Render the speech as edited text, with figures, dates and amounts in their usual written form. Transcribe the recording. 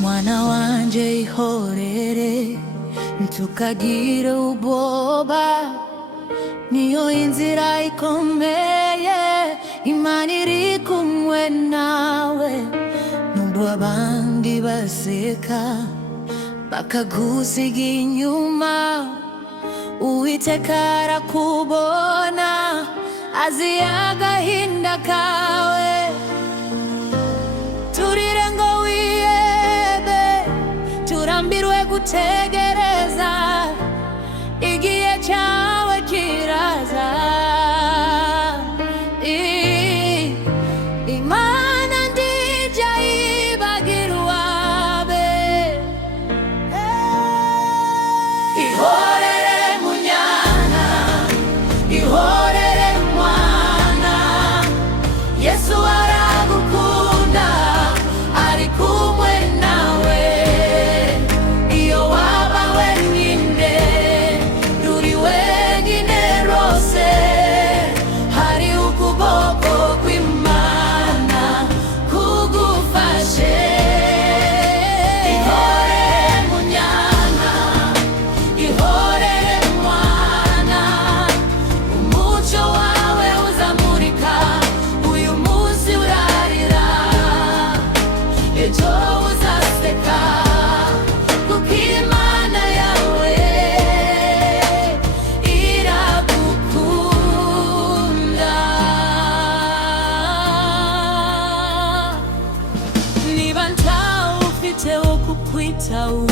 Mwana wanje ihorere ntukagire ubwoba, niyo inzira ikomeye, Imana iri kumwe nawe. Nubwo abandi baseka bakagusiga inyuma, Uwiteka arakubona, azi agahinda kawe. Turire ngo wihebe, turambirwe gutegereza, igihe cyawe kiraza. Imana ndijya yibagirwa be. Ihorere munyana, ihorere mwana, Yesu aragukunda, ari kumwe nawe. Iyo waba wenyine, nturi wenyine rwose, hari ukuboko kw'Imana kugufashe. Ihorere munyana, ihorere mwana, umucyo wawe uzamurika. Uyu munsi urarira, ejo uzaseka, kuko Imana yawe iragukunda. Niba ntawe ufite wo kukwitaho,